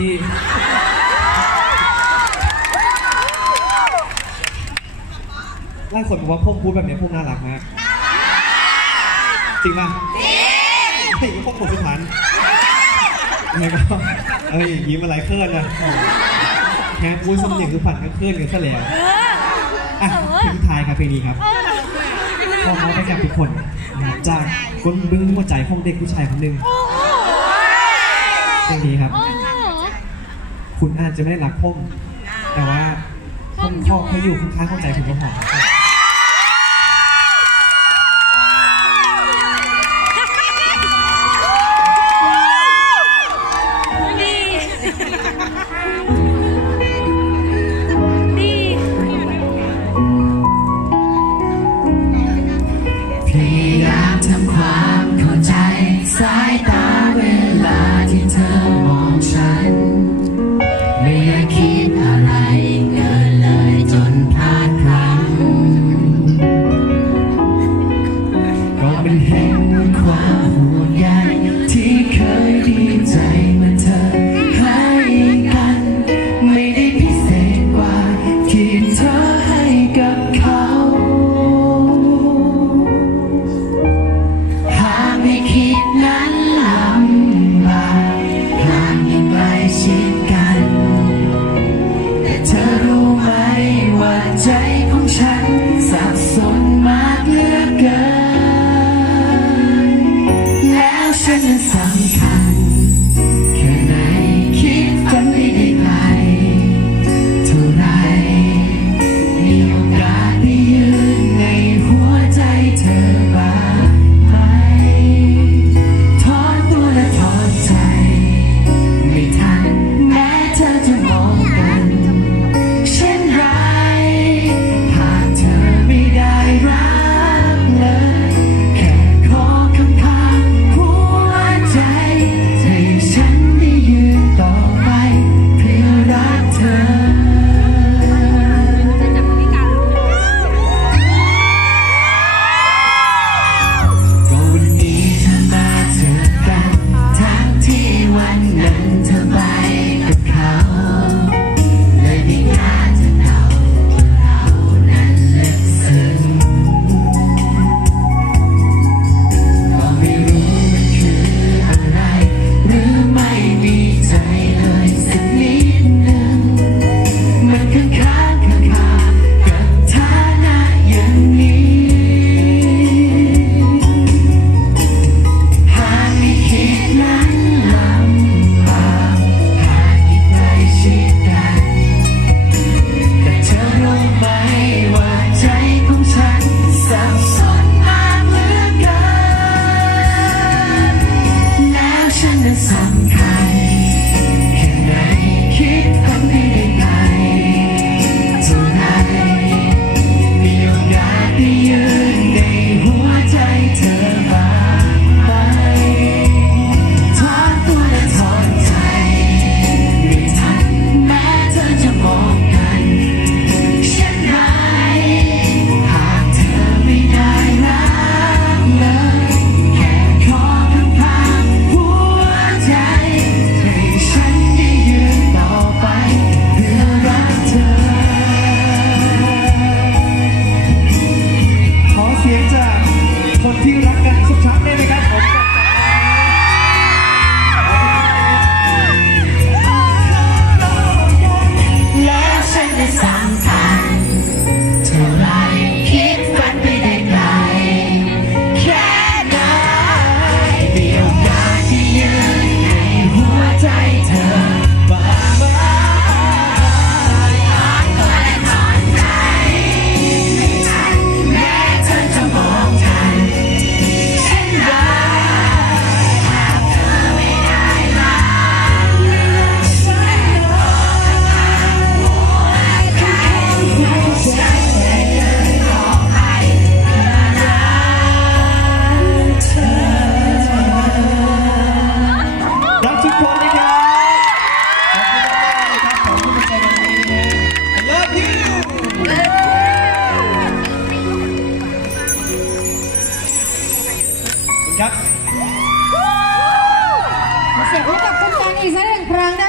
พี่หลายคนบอกว่าพวกพูดแบบเนี้ยพวกน่ารักมากจริงป่ะจริงพวกผมสุพรรณแล้วก็เอ้ยยิ้มอะไรเคลื่อนนะแค่พูดสำเนียงสุพรรณก็เคลื่อนกันซะแล้วอะทิ้งท้ายครับเพลงนี้ครับขอมาไปกับทุกคนนะครับจากคนบึ้งหัวใจของเด็กผู้ชายคนหนึ่งเพลงนี้ครับ คุณอาจจะไม่ได้รักผมแต่ว่าผมขอให้อยู่ข้างๆเข้าใจคุณก็พอบ นะครับขอบคุณที่ใจกันดีนะ I love you คุณครับมาเสียงให้กับแฟนๆอีกสักหนึ่งครั้ง